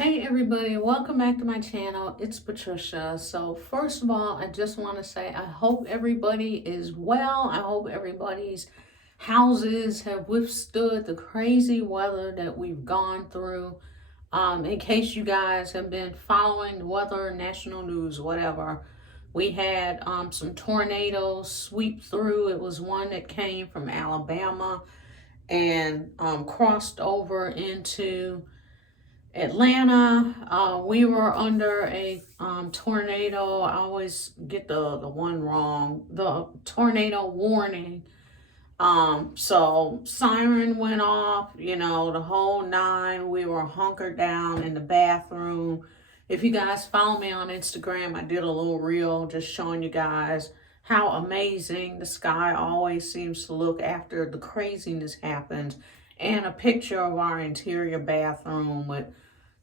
Hey everybody, welcome back to my channel. It's Patricia. So first of all, I just want to say I hope everybody is well. I hope everybody's houses have withstood the crazy weather that we've gone through. In case you guys have been following the weather, national news, whatever, we had some tornadoes sweep through. It was one that came from Alabama and crossed over into Atlanta. We were under a tornado. I always get the one wrong. The tornado warning. So siren went off, the whole nine. We were hunkered down in the bathroom. If you guys follow me on Instagram, I did a little reel just showing you guys how amazing the sky always seems to look after the craziness happens, and a picture of our interior bathroom with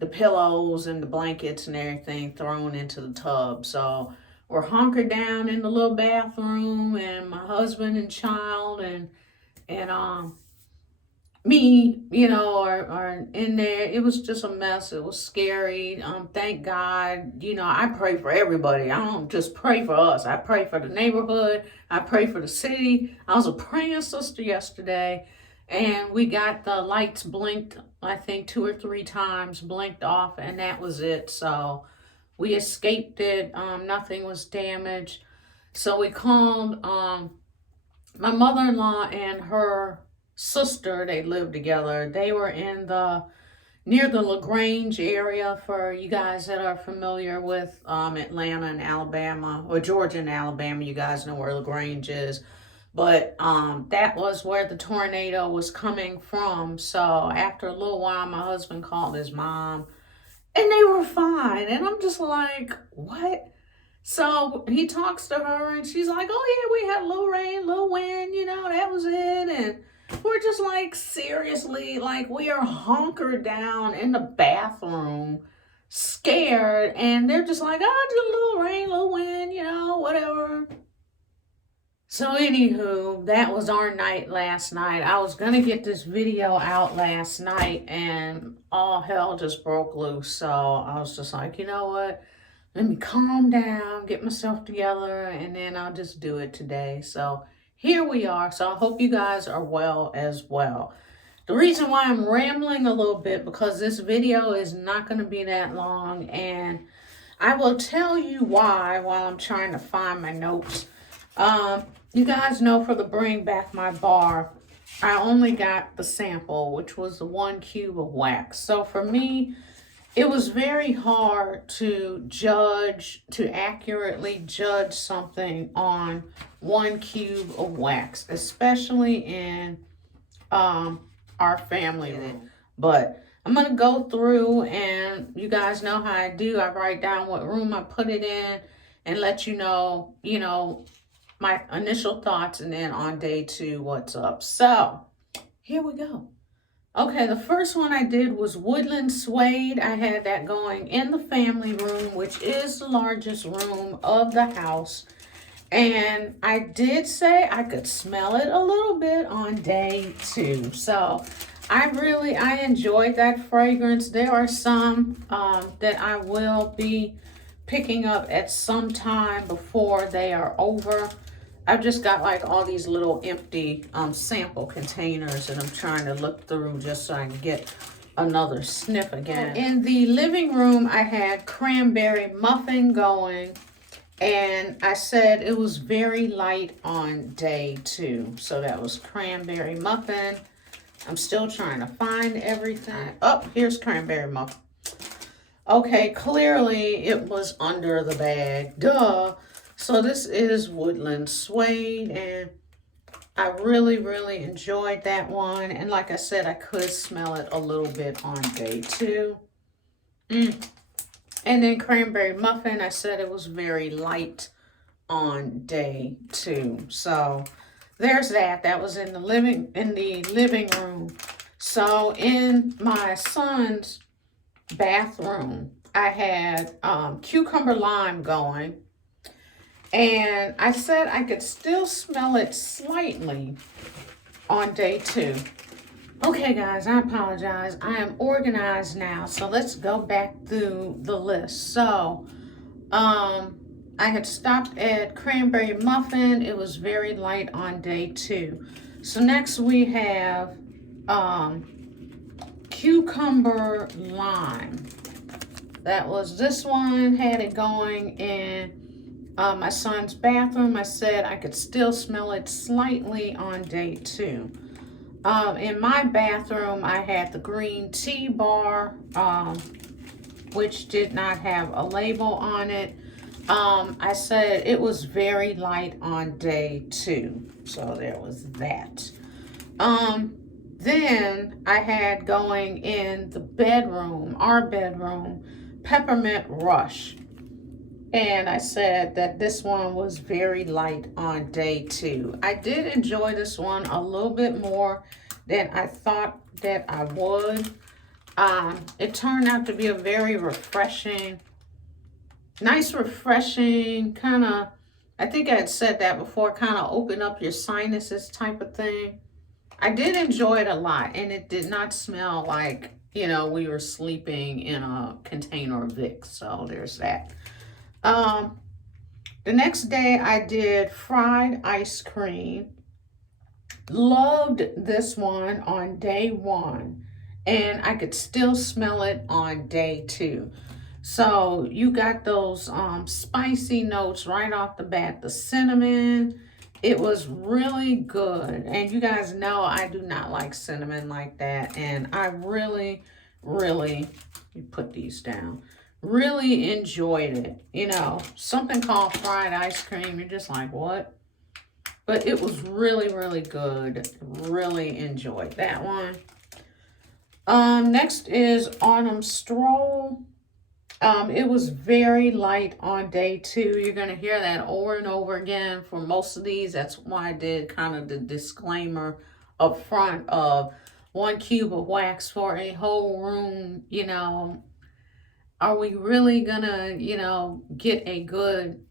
the pillows and the blankets and everything thrown into the tub. So we're hunkered down in the little bathroom, and my husband and child and me, are in there. It was just a mess. It was scary. Thank God, I pray for everybody. I don't just pray for us. I pray for the neighborhood. I pray for the city. I was a praying sister yesterday, and we got the lights blinked, I think 2 or 3 times, blinked off, and that was it. So we escaped it. Nothing was damaged. So we called my mother-in-law and her sister. They lived together. They were near the LaGrange area. For you guys that are familiar with Atlanta and Alabama, or Georgia and Alabama, you guys know where LaGrange is. But that was where the tornado was coming from. So after a little while, my husband called his mom, and they were fine. And I'm just like, what? So he talks to her, and she's like, oh yeah, we had a little rain, little wind, that was it. And we're just like, seriously, like, we are hunkered down in the bathroom, scared. And they're just like, oh, just a little rain, little wind, whatever. So anywho, that was our night last night. I was going to get this video out last night, and all hell just broke loose. So I was just like, you know what? Let me calm down, get myself together, and then I'll just do it today. So here we are. So I hope you guys are well as well. The reason why I'm rambling a little bit, because this video is not going to be that long, and I will tell you why while I'm trying to find my notes. You guys know, for the Bring Back My Bar, I only got the sample, which was the 1 cube of wax. So for me, it was very hard to accurately judge something on 1 cube of wax, especially in our family room. But I'm going to go through, and you guys know how I do. I write down what room I put it in and let you know, my initial thoughts, and then on day 2, what's up. So here we go. Okay, the first one I did was Woodland Suede. I had that going in the family room, which is the largest room of the house. And I did say I could smell it a little bit on day 2. So I enjoyed that fragrance. There are some that I will be picking up at some time before they are over. I've just got like all these little empty sample containers that I'm trying to look through just so I can get another sniff again. In the living room, I had cranberry muffin going, and I said it was very light on day 2. So that was cranberry muffin. I'm still trying to find everything. Oh, here's cranberry muffin. Okay, clearly it was under the bag. Duh. So this is Woodland Suede, and I really, really enjoyed that one. And like I said, I could smell it a little bit on day 2. And then Cranberry Muffin, I said it was very light on day 2. So there's that. That was in the living room. So in my son's bathroom, I had cucumber lime going. And I said I could still smell it slightly on day 2. Okay, guys, I apologize. I am organized now, so let's go back through the list. So, I had stopped at cranberry muffin. It was very light on day 2. So next we have cucumber lime. That was this one. Had it going in my son's bathroom. I said I could still smell it slightly on day 2. In my bathroom, I had the green tea bar, which did not have a label on it. I said it was very light on day 2. So there was that. Then I had going in the bedroom, our bedroom, Peppermint Rush. And I said that this one was very light on day 2. I did enjoy this one a little bit more than I thought that I would. It turned out to be a very refreshing, nice refreshing kind of, I think I had said that before, kind of open up your sinuses type of thing. I did enjoy it a lot, and it did not smell like, you know, we were sleeping in a container of Vicks. So there's that. The next day I did fried ice cream. Loved this one on day 1, and I could still smell it on day 2. So you got those spicy notes right off the bat. The cinnamon, it was really good. And you guys know I do not like cinnamon like that. And I really, you put these down, really enjoyed it. You know, something called fried ice cream, you're just like, what? But it was really good. Really enjoyed that one. Next is Autumn Stroll. It was very light on day 2. You're going to hear that over and over again for most of these. That's why I did kind of the disclaimer up front of 1 cube of wax for a whole room. You know, are we really going to, you know, get a good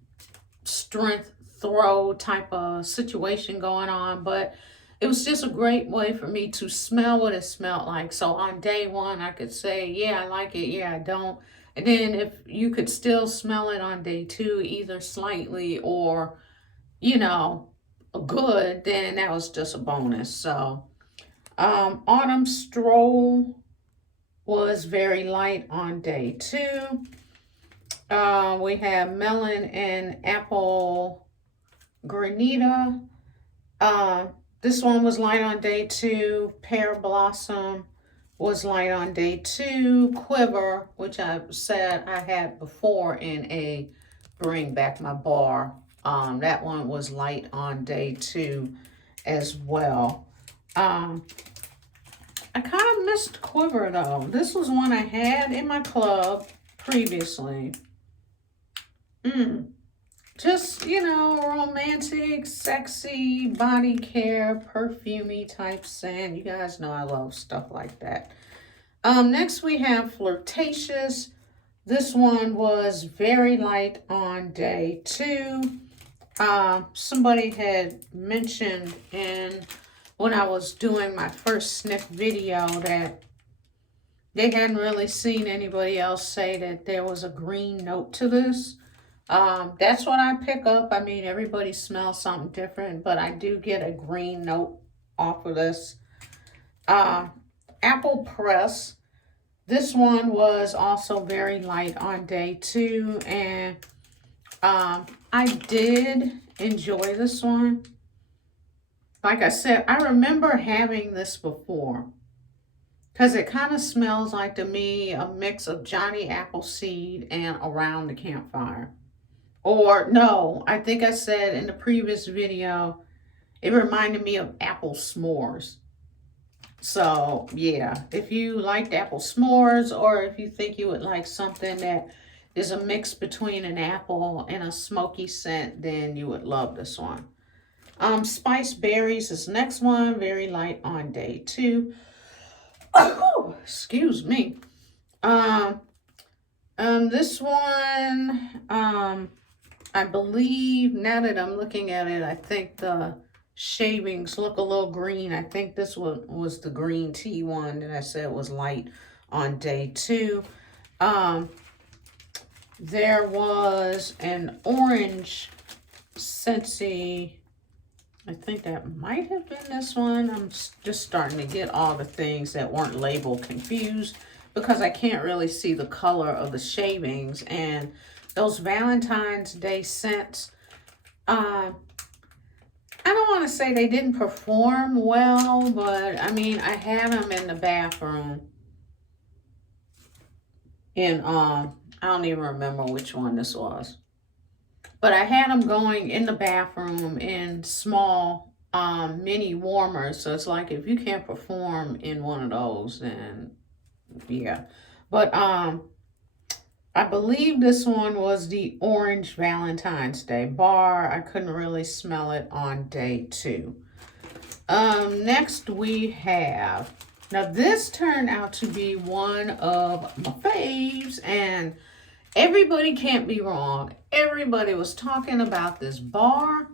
strength throw type of situation going on? But it was just a great way for me to smell what it smelled like. So on day 1, I could say, yeah, I like it, yeah, I don't. And then if you could still smell it on day 2, either slightly or, you know, good, then that was just a bonus. So Autumn Stroll was very light on day 2. We have melon and apple granita. This one was light on day 2. Pear blossom was light on day 2. Quiver, which I said I had before in a Bring Back My Bar. That one was light on day 2 as well. I kind of missed Quiver though. This was one I had in my club previously. Just, you know, romantic, sexy, body care, perfumey type scent. You guys know I love stuff like that. Next we have Flirtatious. This one was very light on day 2. Somebody had mentioned when I was doing my first sniff video that they hadn't really seen anybody else say that there was a green note to this. That's what I pick up. I mean, everybody smells something different, but I do get a green note off of this. Apple Press. This one was also very light on day 2, and I did enjoy this one. Like I said, I remember having this before because it kind of smells like, to me, a mix of Johnny Appleseed and Around the Campfire. Or no, I think I said in the previous video, it reminded me of apple s'mores. So yeah, if you liked apple s'mores, or if you think you would like something that is a mix between an apple and a smoky scent, then you would love this one. Spice Berries is next one, very light on day 2. Oh, excuse me. This one, I believe, now that I'm looking at it, I think the shavings look a little green. I think this one was the green tea one that I said was light on day 2. There was an orange Scentsy. I think that might have been this one. I'm just starting to get all the things that weren't labeled confused because I can't really see the color of the shavings. And those Valentine's Day scents, I don't want to say they didn't perform well, but I mean, I had them in the bathroom. And I don't even remember which one this was. But I had them going in the bathroom in small mini warmers. So it's like if you can't perform in one of those, then yeah. But I believe this one was the orange Valentine's Day bar. I couldn't really smell it on day 2. Next we have, now this turned out to be one of my faves, and everybody can't be wrong. Everybody was talking about this bar.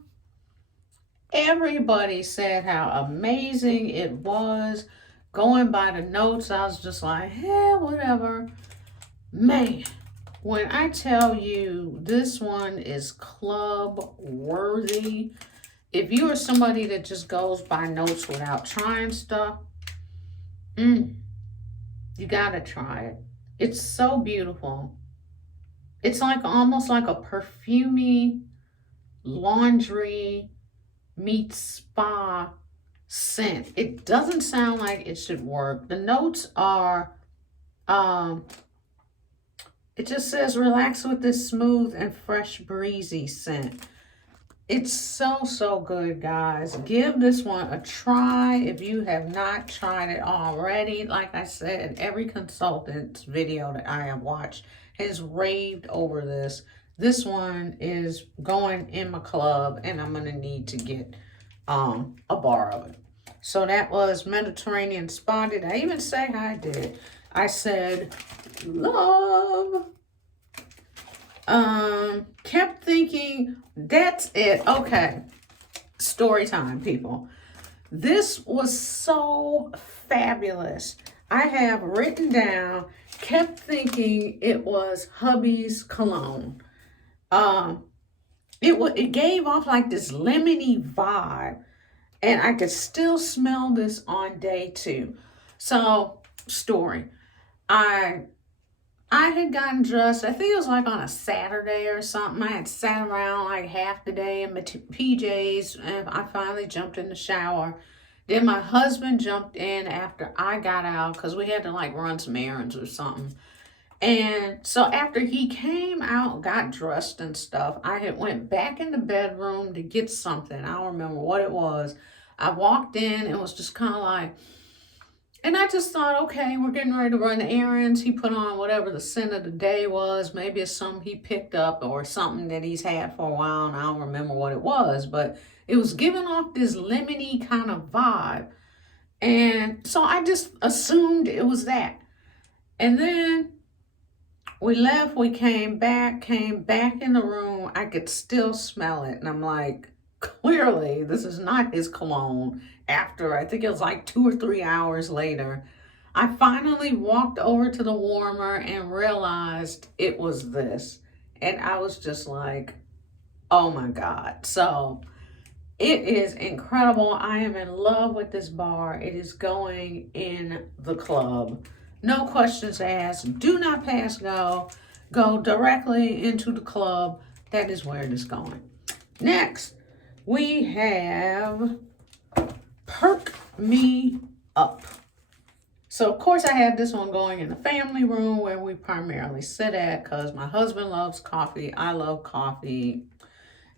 Everybody said how amazing it was. Going by the notes, I was just like, yeah, whatever. Man, when I tell you this one is club worthy, if you are somebody that just goes by notes without trying stuff, you gotta try it. It's so beautiful. It's like almost like a perfumey laundry meets spa scent. It doesn't sound like it should work. The notes are, it just says relax with this smooth and fresh breezy scent. It's so, so good, guys. Give this one a try if you have not tried it already. Like I said, every consultant's video that I have watched has raved over this. This one is going in my club, and I'm going to need to get a bar of it. So that was Mediterranean Spotted. I even say how I did. I said, love. Kept thinking, that's it. Okay. Story time, people. This was so fabulous. I have written down, kept thinking it was hubby's cologne. It gave off like this lemony vibe, and I could still smell this on day 2. So, story. I had gotten dressed, I think it was like on a Saturday or something. I had sat around like half the day in my PJs, and I finally jumped in the shower. Then my husband jumped in after I got out because we had to like run some errands or something. And so after he came out, got dressed and stuff, I had went back in the bedroom to get something. I don't remember what it was. I walked in, it was just kind of like, and I just thought, okay, we're getting ready to run errands. He put on whatever the scent of the day was. Maybe it's something he picked up or something that he's had for a while, and I don't remember what it was. But it was giving off this lemony kind of vibe. And so I just assumed it was that. And then we left, we came back in the room. I could still smell it. And I'm like, clearly, this is not his cologne. After, I think it was like 2 or 3 hours later, I finally walked over to the warmer and realized it was this. And I was just like, oh my God. So it is incredible. I am in love with this bar. It is going in the club. No questions asked. Do not pass go. Go directly into the club. That is where it is going. Next, we have Perk Me Up. So, of course, I had this one going in the family room where we primarily sit at because my husband loves coffee. I love coffee.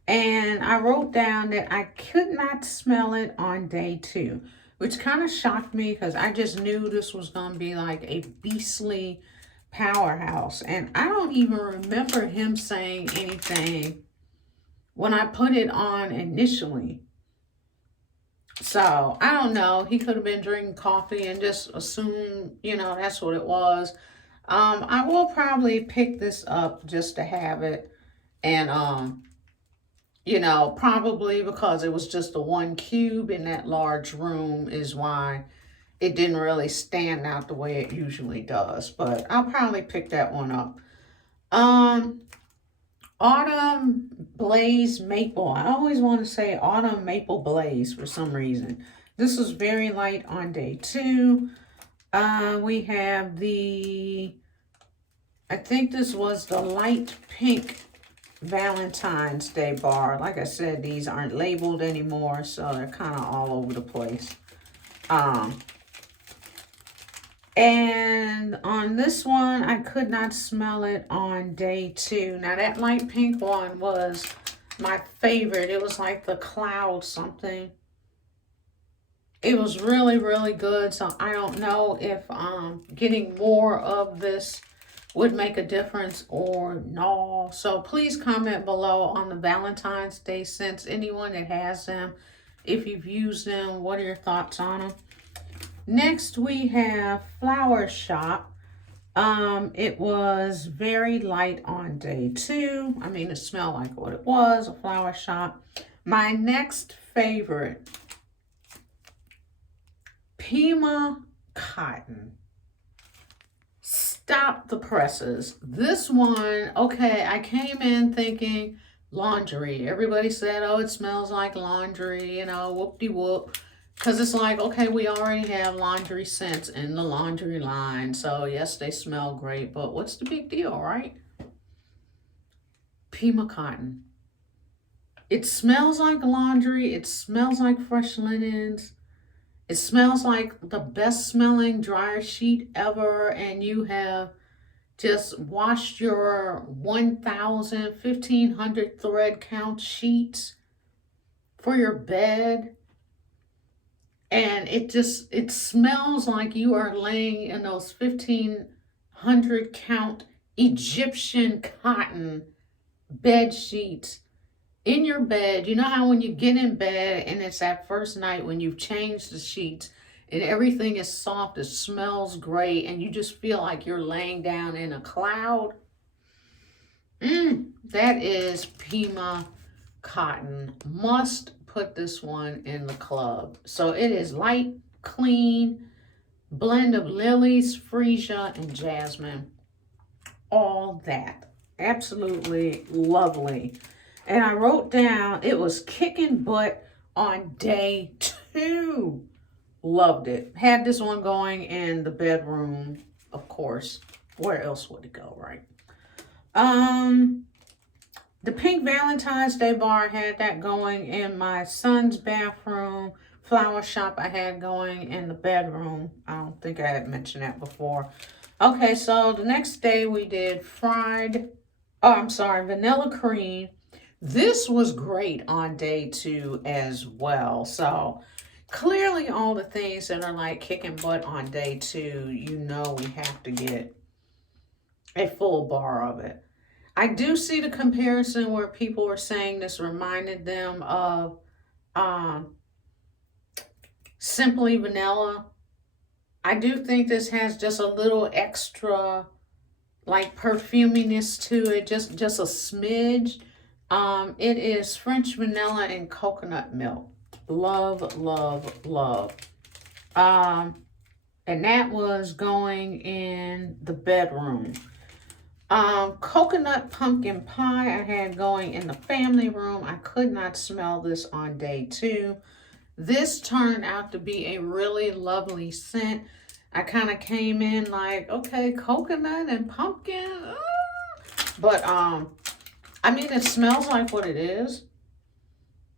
And I wrote down that I could not smell it on day 2, which kind of shocked me because I just knew this was going to be like a beastly powerhouse. And I don't even remember him saying anything when I put it on initially. So, I don't know. He could have been drinking coffee and just assumed, that's what it was. I will probably pick this up just to have it and You know, probably because it was just the one cube in that large room is why it didn't really stand out the way it usually does. But I'll probably pick that one up. Um, Autumn Blaze Maple. I always want to say Autumn Maple Blaze for some reason. This is very light on day 2. We have the, I think this was the light pink Valentine's Day bar. Like I said, these aren't labeled anymore, so they're kind of all over the place. And on this one, I could not smell it on day 2. Now, that light pink one was my favorite. It was like the cloud something. It was really, really good. So I don't know if getting more of this would make a difference or no. So please comment below on the Valentine's Day scents. Anyone that has them, if you've used them, what are your thoughts on them? Next we have Flower Shop. It was very light on day 2. I mean, it smelled like what it was, a flower shop. My next favorite, Pima Cotton. Stop the presses. This one, okay, I came in thinking laundry. Everybody said, oh, it smells like laundry, you know, whoop-de-whoop. Because it's like, okay, we already have laundry scents in the laundry line. So, yes, they smell great. But what's the big deal, right? Pima Cotton. It smells like laundry. It smells like fresh linens. It smells like the best smelling dryer sheet ever. And you have just washed your 1,000, 1,500 thread count sheets for your bed. And it smells like you are laying in those 1,500 count Egyptian cotton bed sheets in your bed. You know how when you get in bed and it's that first night when you've changed the sheets and everything is soft, it smells great, and you just feel like you're laying down in a cloud? That is Pima Cotton. Must put this one in the club. So it is light, clean, blend of lilies, freesia, and jasmine. All that. Absolutely lovely. And I wrote down, it was kicking butt on day 2. Loved it. Had this one going in the bedroom, of course. Where else would it go, right? The pink Valentine's Day bar, I had that going in my son's bathroom. Flower Shop I had going in the bedroom. I don't think I had mentioned that before. Okay, so the next day we did vanilla cream. This was great on day 2 as well. So clearly all the things that are like kicking butt on day 2, you know we have to get a full bar of it. I do see the comparison where people were saying this reminded them of Simply Vanilla. I do think this has just a little extra like perfuminess to it, just a smidge. It is French vanilla and coconut milk. Love, love, love. And that was going in the bedroom. Coconut pumpkin pie I had going in the family room. I could not smell this on day 2. This turned out to be a really lovely scent. I kind of came in like, okay, coconut and pumpkin. But, I mean, it smells like what it is.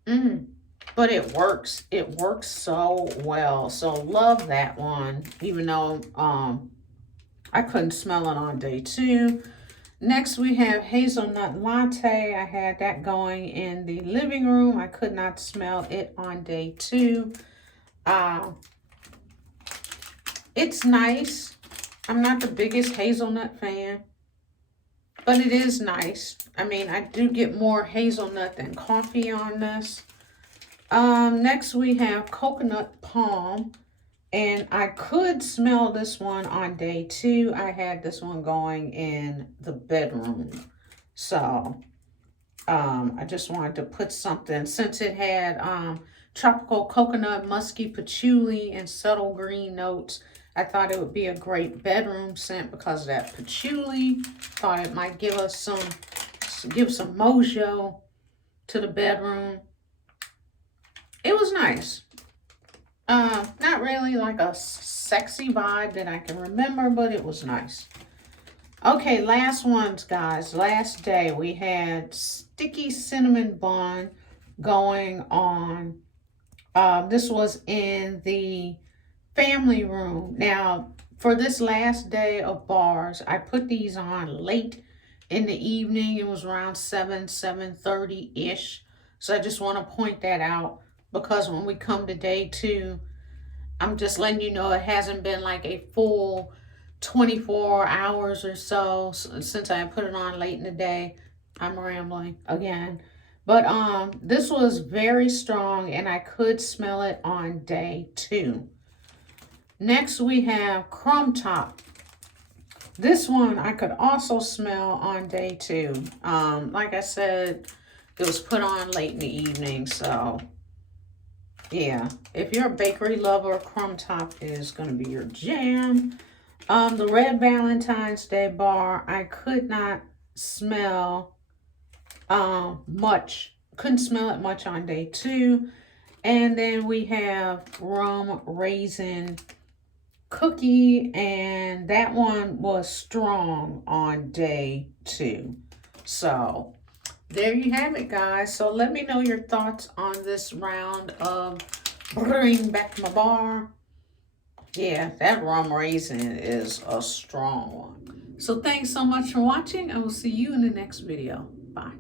But it works. It works so well. So love that one, even though I couldn't smell it on day 2. Next, we have Hazelnut Latte. I had that going in the living room. I could not smell it on day 2. It's nice. I'm not the biggest hazelnut fan, but it is nice. I mean, I do get more hazelnut than coffee on this. Next, we have Coconut Palm. And I could smell this one on day 2. I had this one going in the bedroom. So, I just wanted to put something, since it had tropical coconut, musky patchouli, and subtle green notes. I thought it would be a great bedroom scent because of that patchouli. Thought it might give us some mojo to the bedroom. It was nice. Not really like a sexy vibe that I can remember, but it was nice. Okay, last ones, guys. Last day, we had sticky cinnamon bun going on. This was in the family room. Now, for this last day of bars, I put these on late in the evening. It was around 7:30-ish. So I just want to point that out, because when we come to day 2, I'm just letting you know it hasn't been like a full 24 hours or so since I put it on late in the day. I'm rambling again. But this was very strong, and I could smell it on day 2. Next, we have Crumb Top. This one I could also smell on day 2. Like I said, it was put on late in the evening, so yeah. If you're a bakery lover, Crumb Top is going to be your jam. The Red Valentine's Day bar, I could not smell much. Couldn't smell it much on day 2. And then we have Rum Raisin Cookie, and that one was strong on day 2. So there you have it, guys. So let me know your thoughts on this round of Bring Back My Bar. Yeah, that rum raisin is a strong one. So thanks so much for watching. I will see you in the next video. Bye.